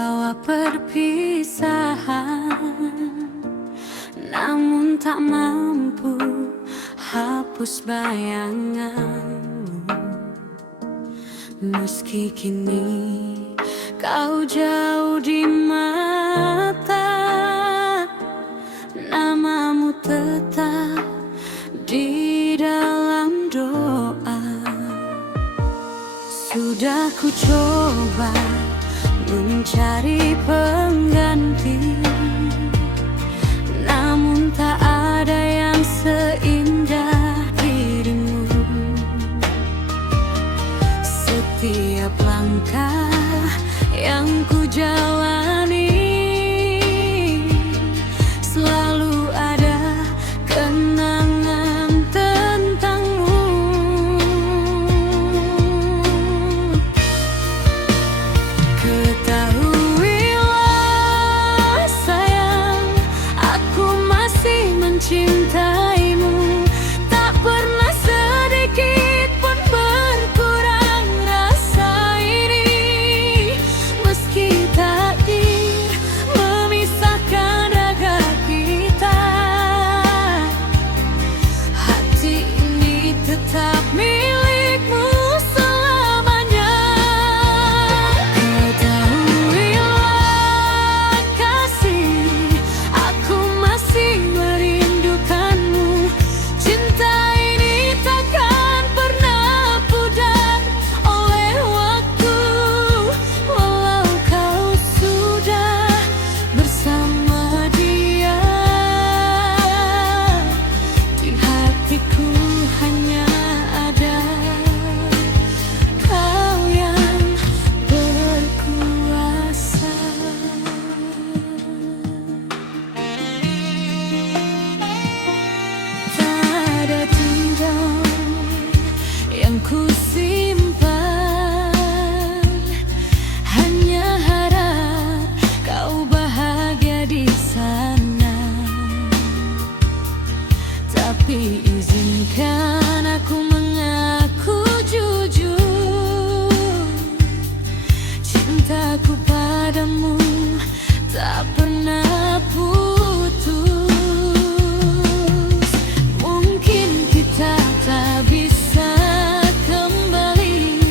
membawa perpisahan, namun tak mampu hapus bayanganmu. Meski kini kau jauh di mata, namamu tetap di dalam doa. Sudah ku coba mencari pengganti, namun tak ada yang seindah dirimu. Setiap langkah yang ku jalani selalu ada kenangan tentangmu. Ketahuilah sayang, aku masih mencintaimu. Tak pernah sedikit pun berkurang rasa ini. Meski takdir memisahkan raga kita, hati ini tetap milikmu selamanya. Ketahuilah kasih, aku masih merindukanmu. Cinta ini takkan pernah pudar oleh waktu, walau kau sudah bersama dia. Di hatiku hanya ada kau yang berkuasa. Tak ada dendam yang ku simpan, hanya harap kau bahagia di sana. Tapi izinkan aku mengaku jujur, cintaku padamu tak pernah putus. Mungkin kita tak bisa kembali,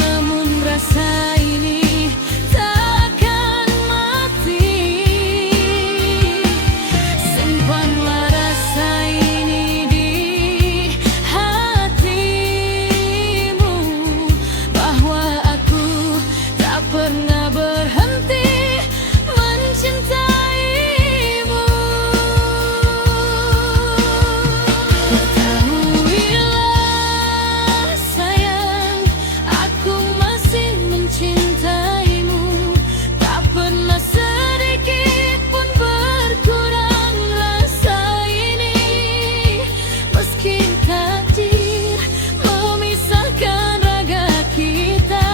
namun rasa ini takkan mati. Simpanlah rasa ini di hatimu, bahwa aku tak pernah berhenti mencintaimu. Ketahuilah sayang, aku masih mencintaimu. Tak pernah sedikit pun berkurang rasa ini. Meski takdir memisahkan raga kita,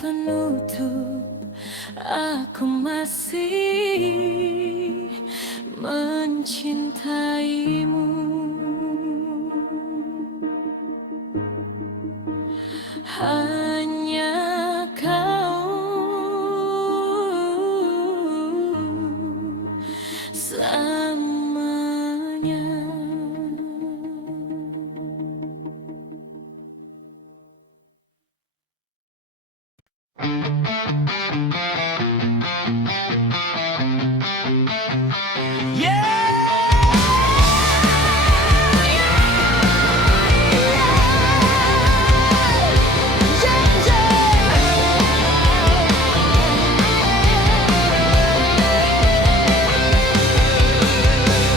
penutup, aku masih mencintaimu. Hanya kau selamanya.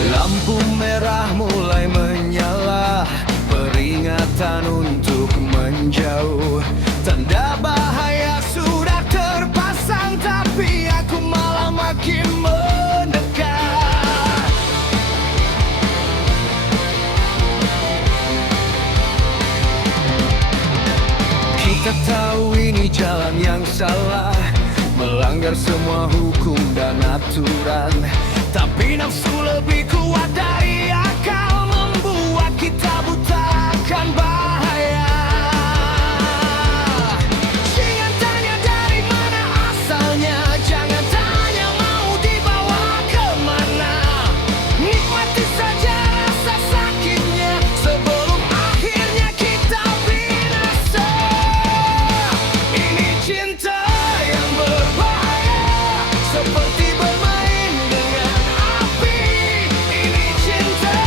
Lampu merah mulai menyala, peringatan untuk menjauh. Tanda bahaya sudah terpasang, tapi aku malah makin mendekat. Kita tahu ini jalan yang salah, melanggar semua hukum dan aturan. Tapi nafsu lebih kuat dari akal, membuat kita buta akan bahaya. Jangan tanya dari mana asalnya, jangan tanya mau dibawa kemana. Nikmati saja rasa sakitnya sebelum akhirnya kita binasa. Ini cinta yang berbahaya, seperti bermain dengan api. Ini cinta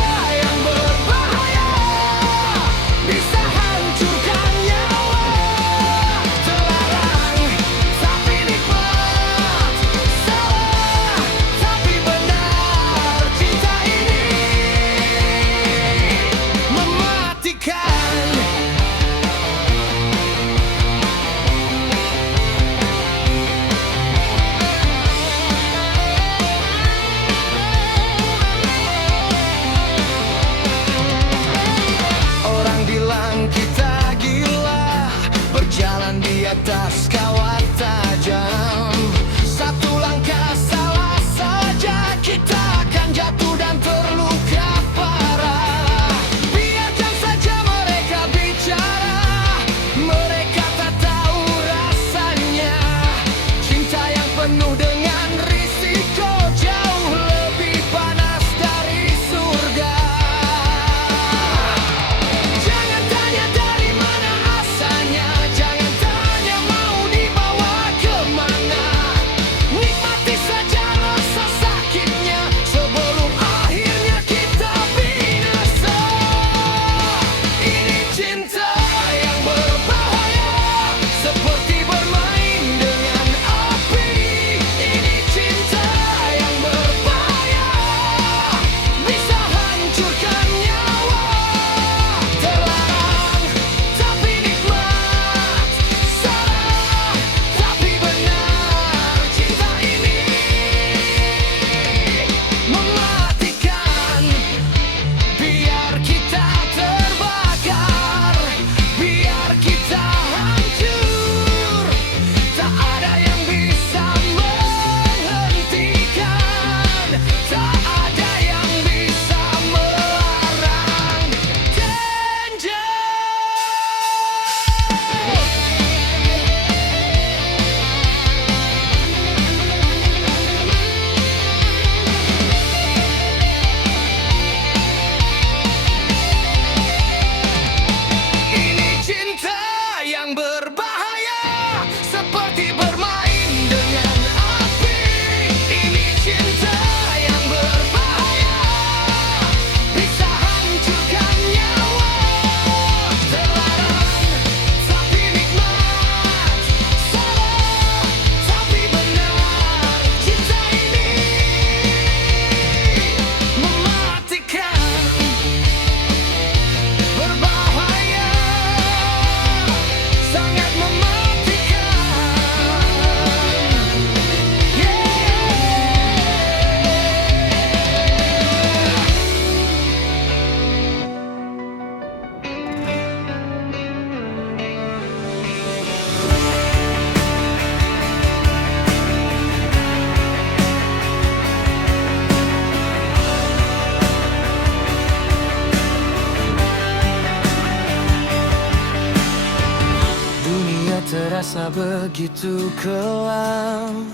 begitu kelam,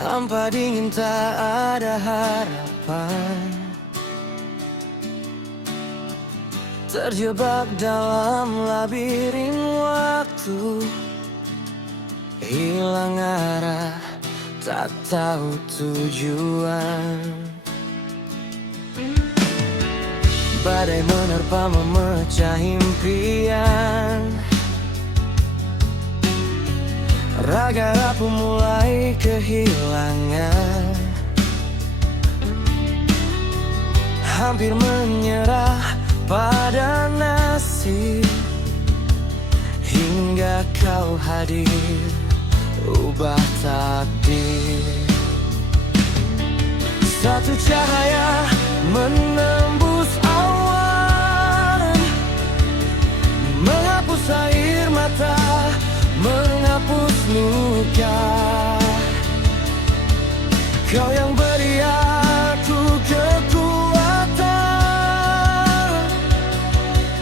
hampa dingin tak ada harapan, terjebak dalam labirin waktu, hilang arah, tak tahu tujuan. Badai menerpa memecah impian, raga rapuh mulai kehilangan, hampir menyerah pada nasib, hingga kau hadir, ubah takdir. Satu cahaya menembus awan, menghapus air mata, menghapus luka. Kau yang beri aku kekuatan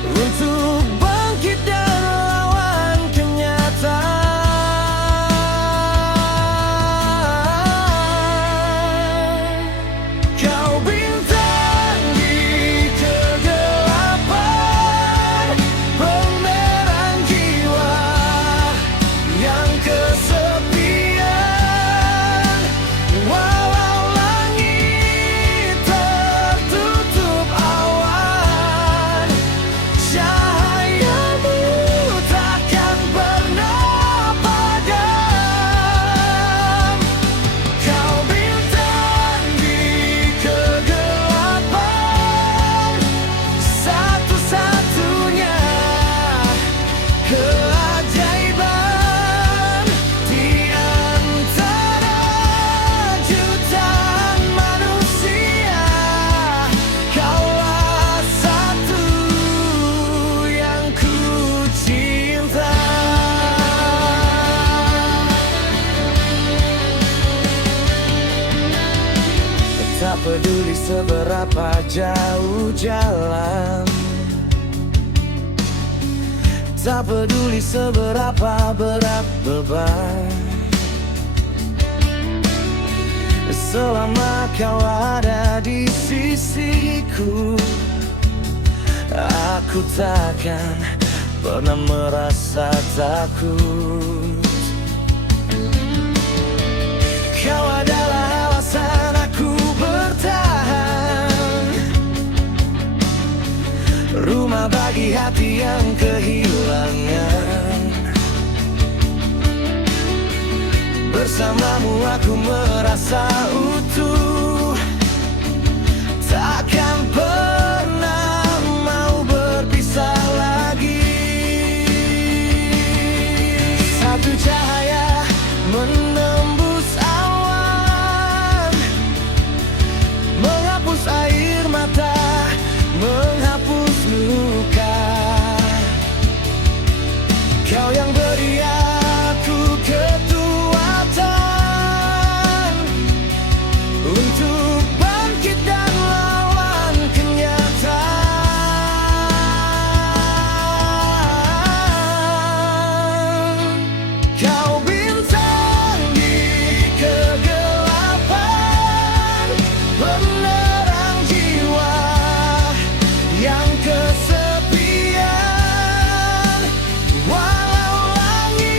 untuk bangkit dan lawan kenyataan. Kau bintang di kegelapan, penerang jiwa yang kesepian. Walau langit tertutup awan, cahayamu takkan pernah padam. Kau bintang di kegelapan, satu-satunya keajaiban di antara jutaan manusia. Kaulah satu yang ku cinta. Tak peduli seberapa jauh jalan, tak peduli seberapa berat beban, selama kau ada di sisiku, aku takkan pernah merasa takut. Kau adalah alasan aku bertahan, rumah bagi hati yang kehilangan. Bersamamu aku merasa utuh, takkan pernah mau berpisah lagi. Satu cahaya menembus awan, menghapus air mata, menghapus luka. Kau yang beri aku kekuatan untuk bangkit dan lawan kenyataan. Kau bintang di kegelapan, penerang jiwa yang kesepian. Walau langit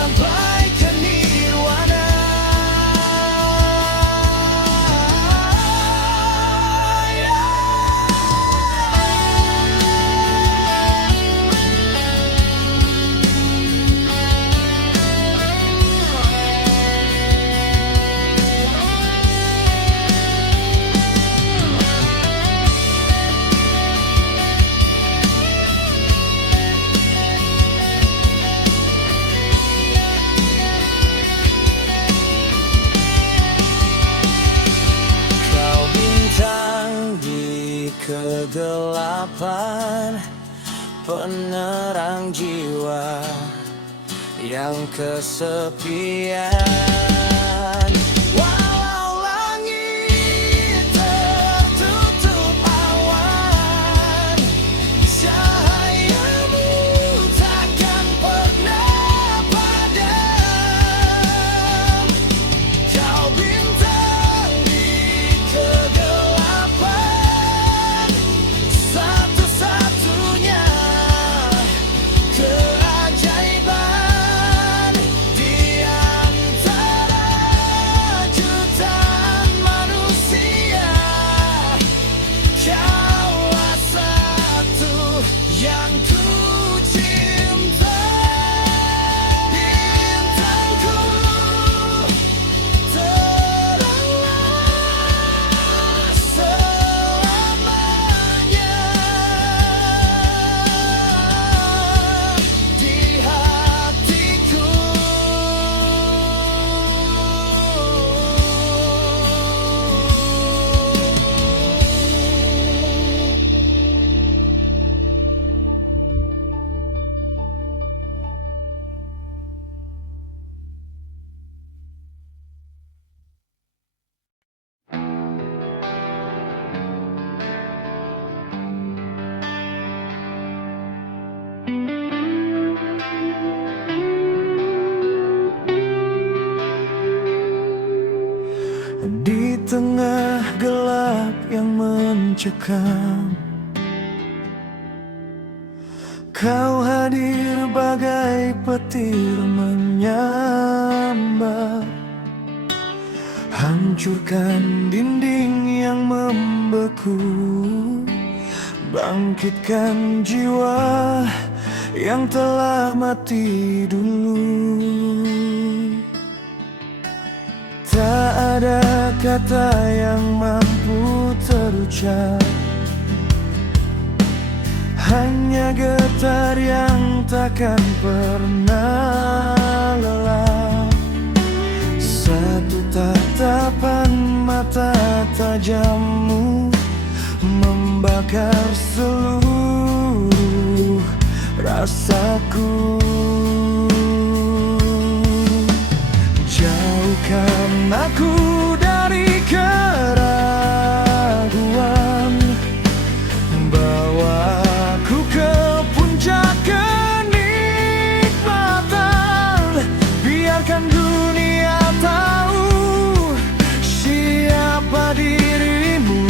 sampai ke nirwana. Kegelapan, penerang jiwa yang kesepian. Walau langit tertutup awan, cahayamu takkan pernah padam. Kau bintang di kegelapan, satu-satunya keajaiban di antara jutaan manusia. Kaulah satu yang ku cinta. Bintangku, teranglah selamanya di hatiku. Di tengah gelap yang mencekam, kau hadir bagai petir menyambar, hancurkan dinding yang membeku, bangkitkan jiwa yang telah mati dulu. Tak ada kata yang mampu terucap, hanya getar yang takkan pernah lelah. Satu tatapan mata tajammu membakar seluruh rasaku. Jauhkan aku dari keraguan, bawa aku ke puncak kenikmatan. Biarkan dunia tahu siapa dirimu,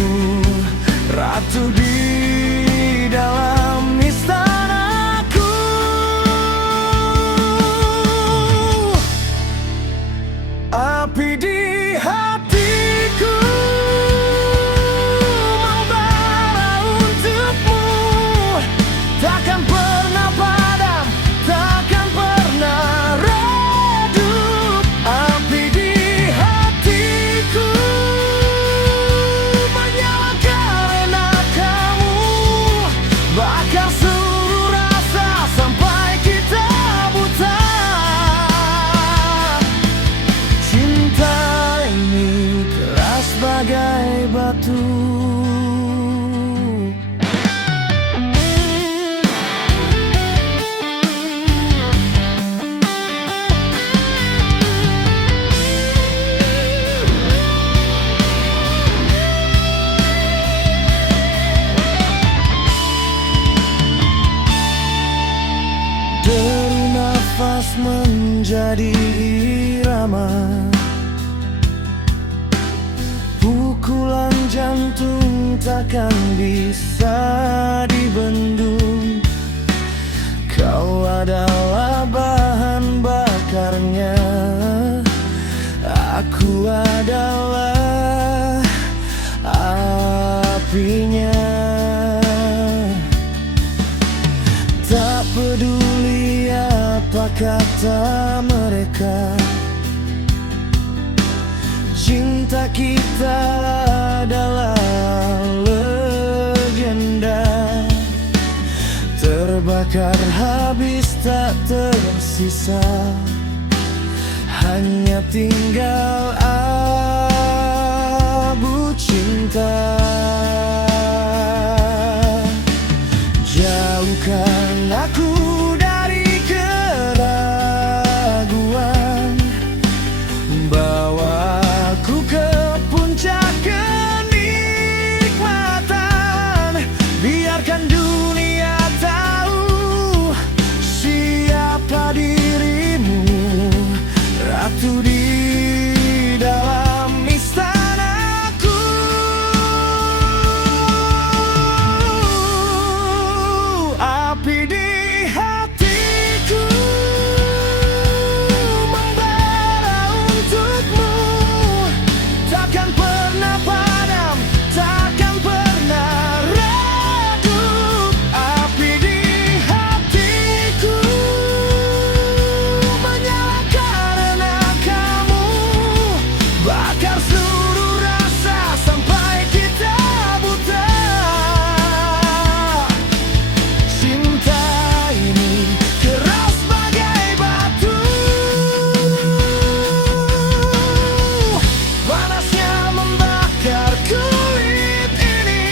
ratu di dalam istanaku. Api di hatiku membara untukmu, takkan pernah padam, takkan pernah redup. Api di hatiku menyala karena kamu, bakar seluruh rasa sampai kita buta. Cinta ini keras bagai batu. Deru nafas menjadi irama, pukulan jantung takkan bisa dibendung. Kau adalah bahan bakar mereka. Cinta kita adalah legenda, terbakar habis tak tersisa, hanya tinggal abu cinta. Jauhkan aku dari keraguan, bawa aku ke puncak kenikmatan. Biarkan dunia tahu siapa dirimu, ratu di dalam istanaku. Api di hatiku membara untukmu, takkan pernah padam, takkan pernah redup. Api di hatiku menyala karena kamu, bakar seluruh rasa sampai kita buta. Cinta ini keras bagai batu, panasnya membakar kulit ini,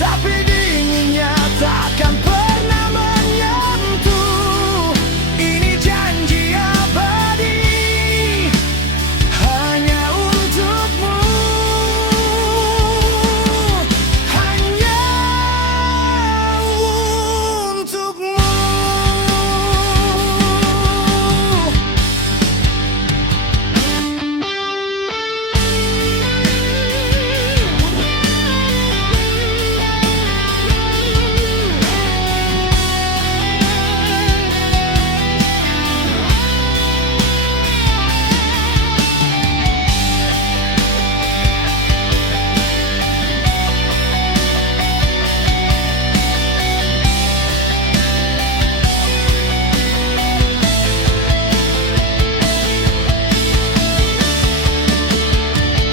tapi dinginnya takkan pernah menyentuh. Ini janji abadi hanya untukmu, hanya untukmu.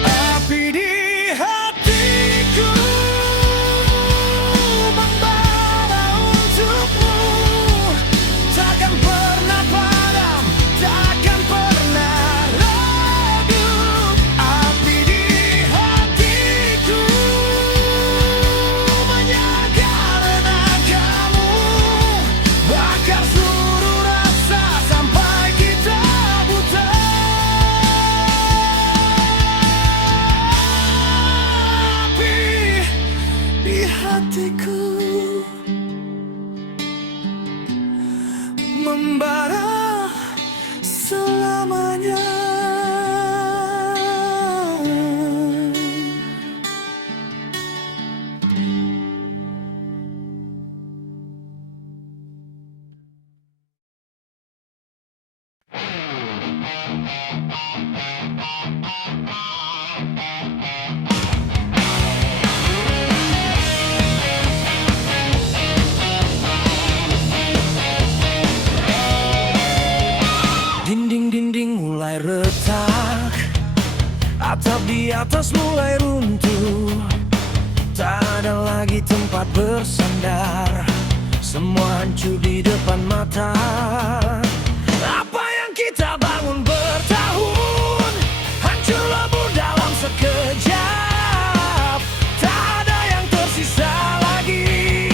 Api di hatiku membara untukmu, takkan pernah padam, takkan pernah redup. Api di hatiku menyala karena kamu, bakar seluruh rasa sampai kita buta. Api di hatiku membara selamanya. Dinding-dinding mulai retak, atap di atas mulai runtuh, tak ada lagi tempat bersandar, semua hancur di depan mata. Apa yang kita bangun bertahun hancur lebur dalam sekejap, tak ada yang tersisa lagi,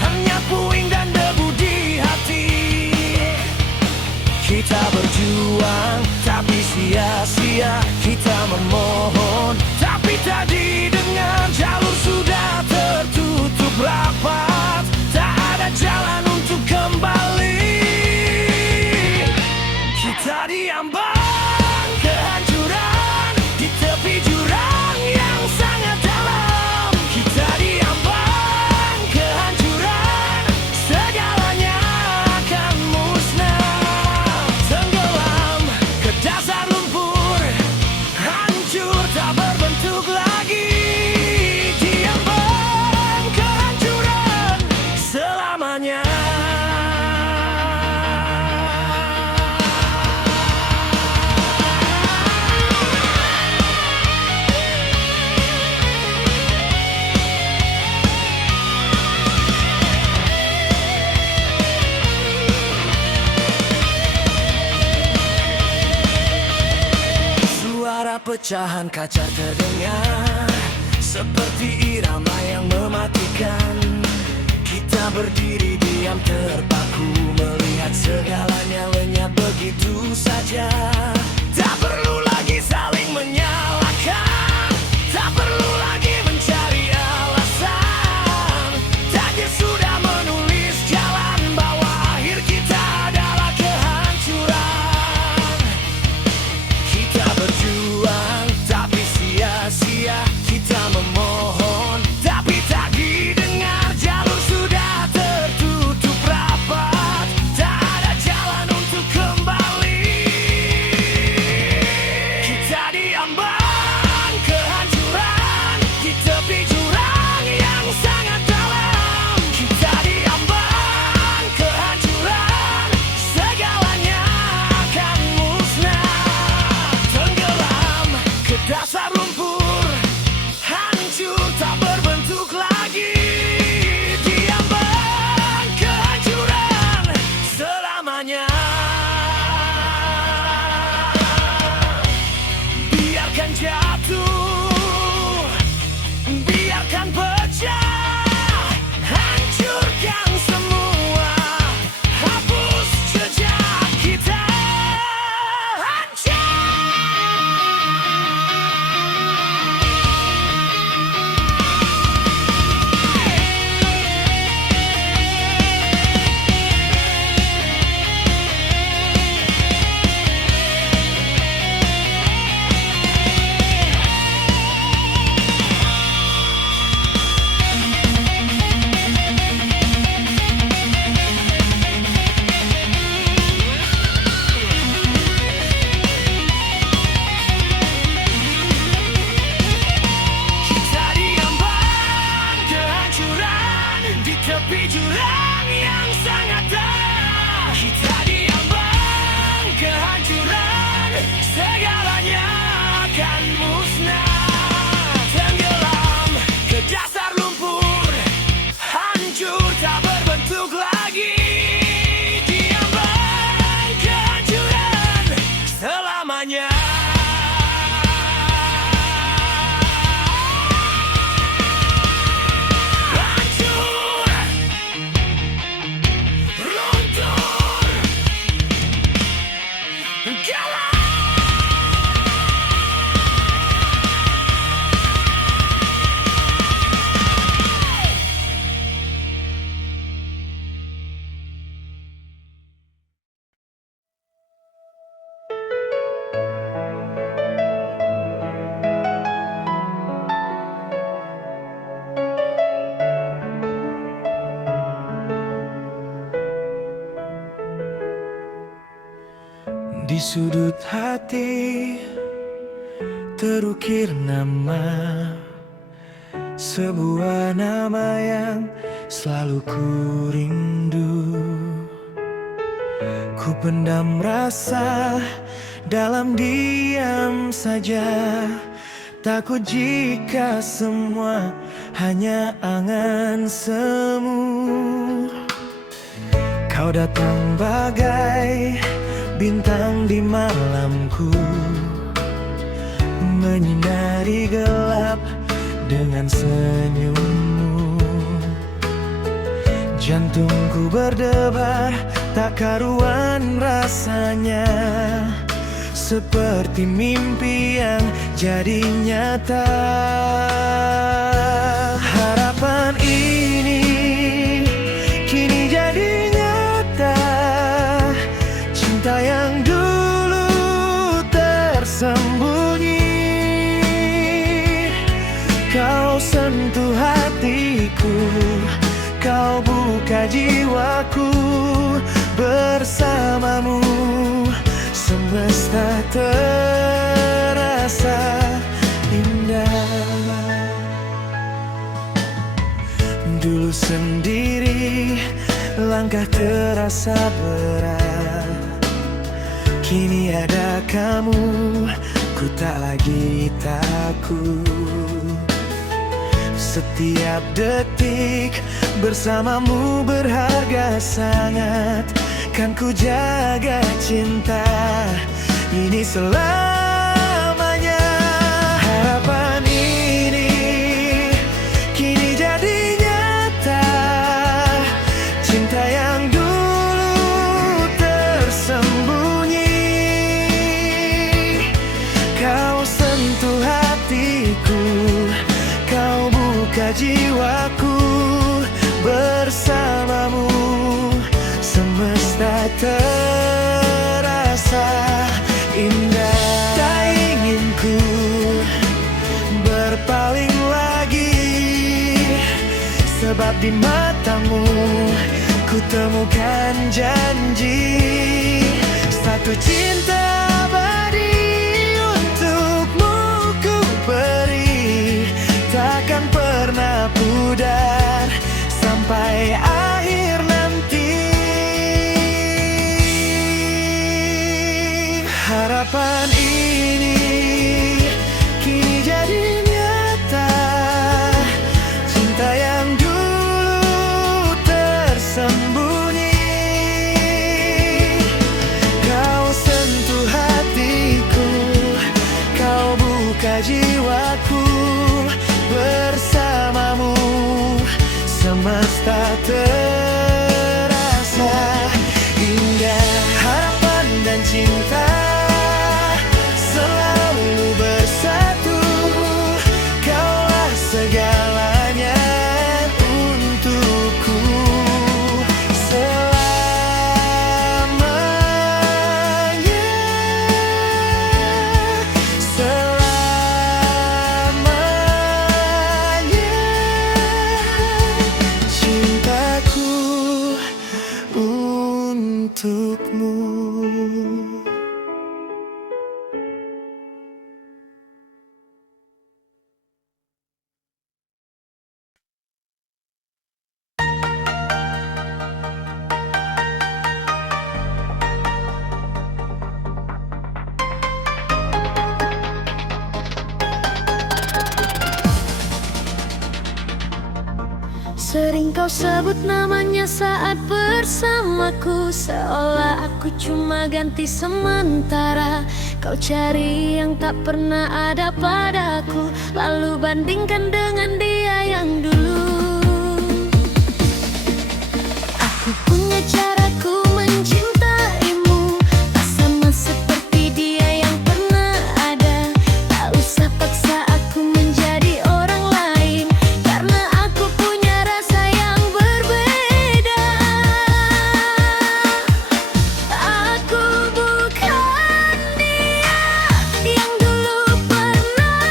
hanya puing dan debu di hati. Kita berjuang tapi sia-sia, kita memohon tapi tak didengar. Jalur sudah tertutup rapat, tak ada jalan untuk kembali. Kita diambang kehancuran di tepi jurang yang sangat dalam. Kita diambang kehancuran, segalanya akan musnah, tenggelam ke dasar lumpur, hancur tak berbentuk lagi. Diambang kehancuran. pecahan kaca terdengar seperti irama yang mematikan. Kita berdiri diam terpaku, melihat segalanya lenyap begitu saja. Tak perlu lagi saling menyalahkan, tak perlu lagi mencari alasan. Takdir sudah menulis jalan bahwa akhir kita adalah kehancuran. Kita berjuang tapi sia-sia, kita memohon tapi tak didengar. Jalur sudah tertutup rapat, tak ada jalan untuk kembali. Kita diambang kehancuran di tepi jurang yang sangat dalam. Kita diambang kehancuran, segalanya akan musnah. Tenggelam ke dasar lumpur, hancur tak berbentuk lagi. Diambang kehancuran selamanya. Biarkan jatuh, biarkan pecah, hancurkan semua, hapus jejak kita. Hancur. Kita diambang kehancuran di tepi jurang yang sangat dalam. Kita diambang kehancuran, segalanya akan musnah. Tenggelam ke dasar lumpur, hancur tak berbentuk lagi. Diambang kehancuran selamanya. Hancur, runtuh, gelap. Di sudut hati terukir nama, sebuah nama yang selalu ku rindu. Ku pendam rasa dalam diam saja, takut jika semua hanya angan semu. Kau datang bagai bintang di malamku, menyinari gelap dengan senyummu. Jantungku berdebar tak karuan rasanya, seperti mimpi yang jadi nyata. Harapan ini kini jadi nyata, cinta yang dulu tersembunyi. Kau sentuh hatiku, kau buka jiwaku. Bersamamu semesta terasa indah. Dulu sendiri langkah terasa berat, kini ada kamu, ku tak lagi takut. Setiap detik bersamamu berharga sangat, kan ku jaga cinta ini selamanya. terasa indah. Tak ingin ku berpaling lagi, sebab di matamu ku temukan janji. Satu cinta abadi untukmu ku beri, takkan pernah pudar sampai akhir nanti. Harapan ini kini jadi nyata, cinta yang dulu tersembunyi. Kau sentuh hatiku, kau buka jiwaku, bersamamu semesta terasa indah. Harapan dan cinta selalu bersatu, kaulah segalanya untukku. Selamanya, selamanya, cintaku untukmu. Sering kau sebut namanya saat bersamaku, seolah aku cuma ganti sementara. Kau cari yang tak pernah ada padaku, lalu bandingkan dengan dia yang dulu. Aku punya caraku mencintaimu, tak sama seperti dia yang pernah ada. Tak usah paksa aku menjadi orang lain, karena aku punya rasa yang berbeda. Aku bukan dia yang dulu pernah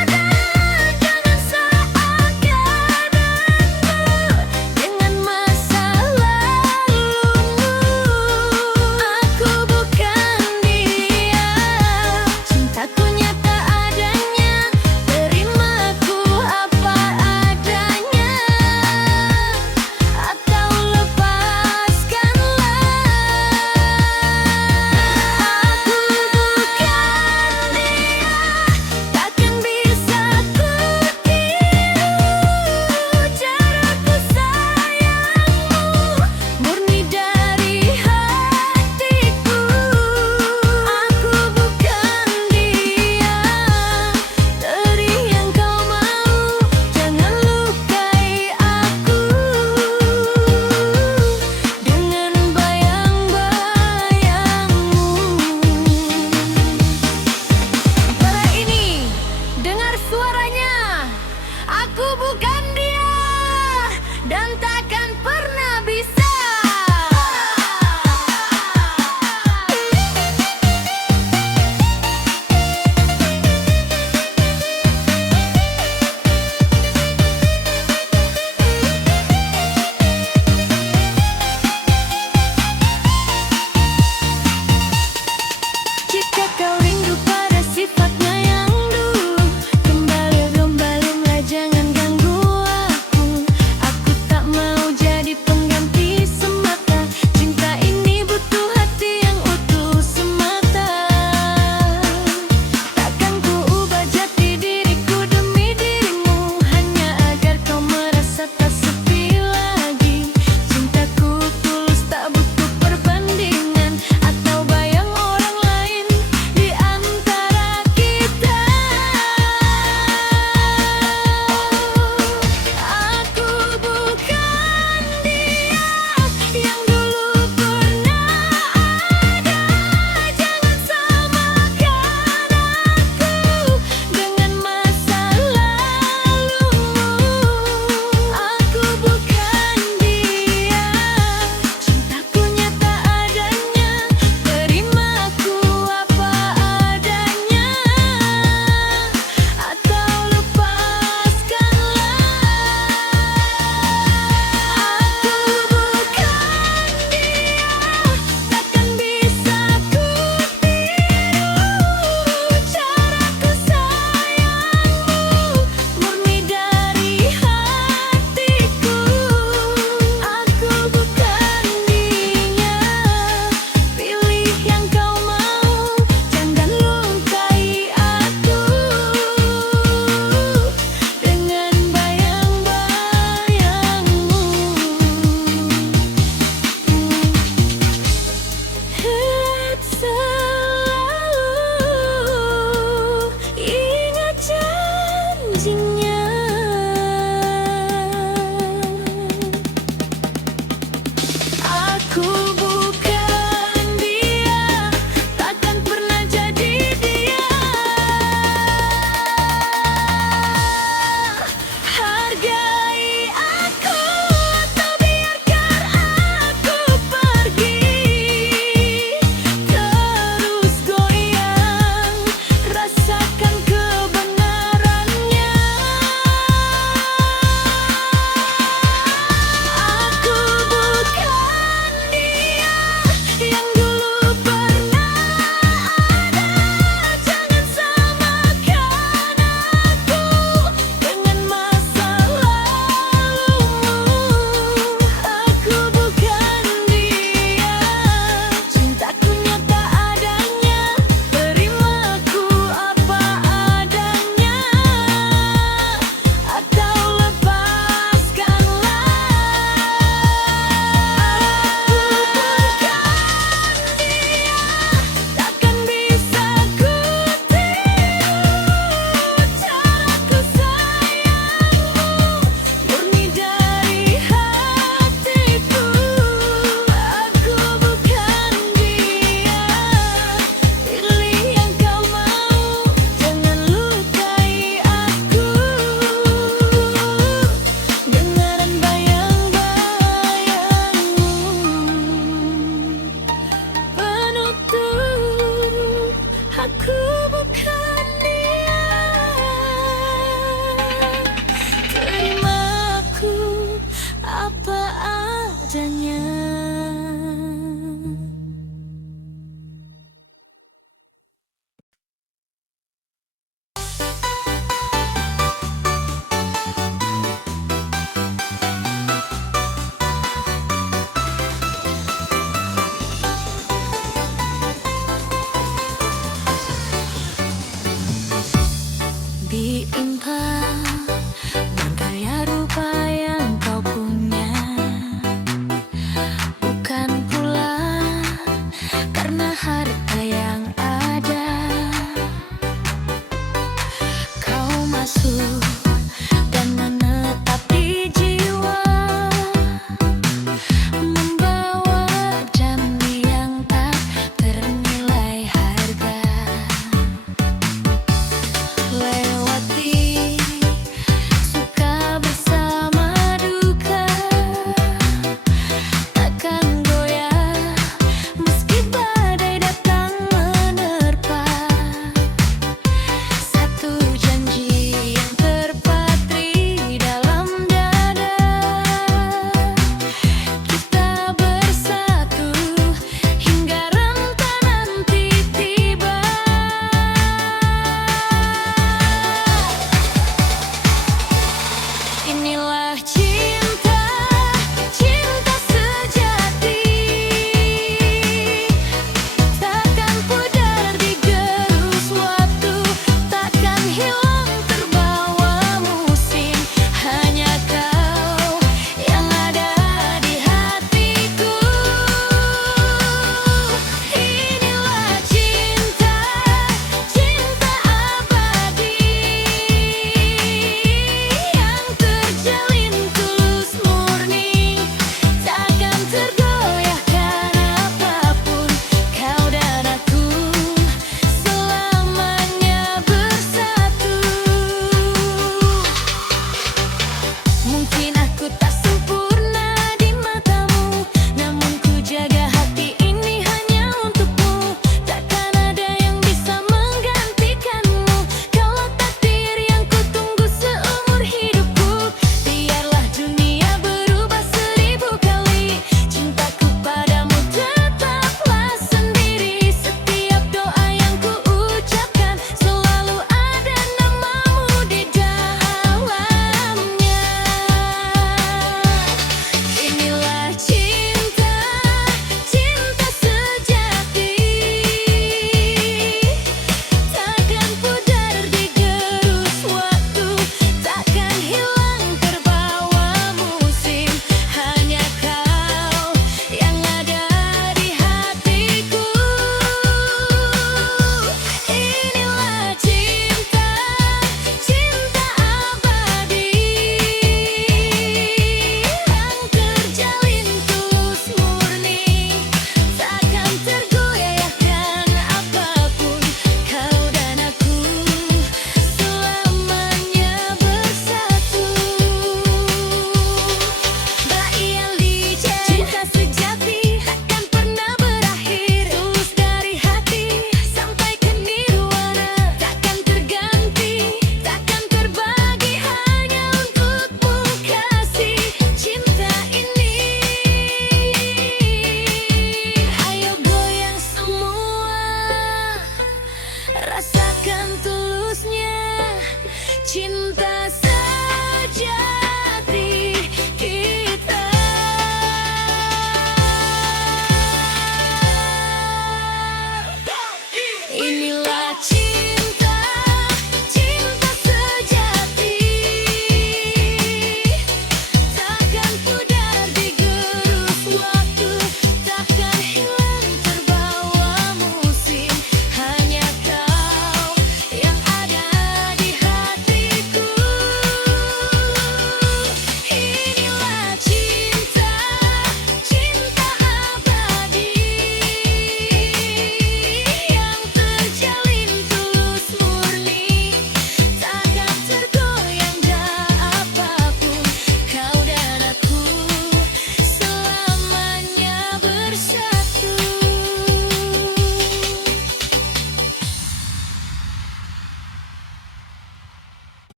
ada. Jangan seakan dengan masa lalu.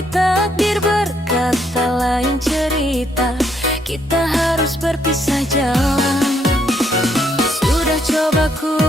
Tapi takdir berkata lain cerita, kita harus berpisah jalan. Sudah coba ku